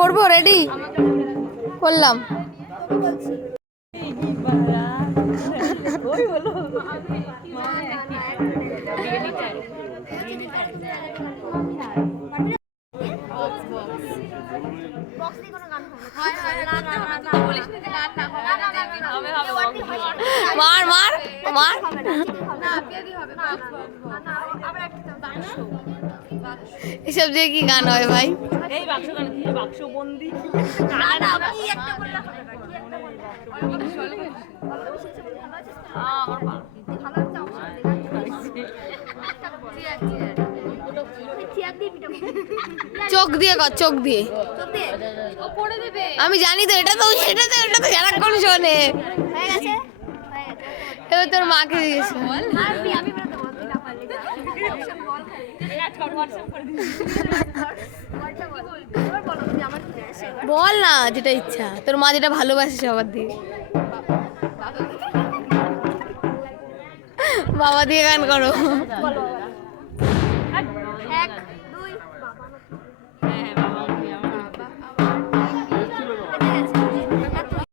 করবো, রেডি করলাম। মার মার মার, এসব দিয়ে কি গান হয় ভাই? এই বাক্স গান, বাক্স বন্দি চোখ দিয়ে কর, চোখ দিয়ে। আমি জানি তো, এটা তো সারাক্ষণ শোনে। এবার তোর মাকে দিয়েছে। বল না যেটা ইচ্ছা, তোর মা যেটা ভালোবাসে সবার দিয়ে। বাবা দিয়ে গান করো।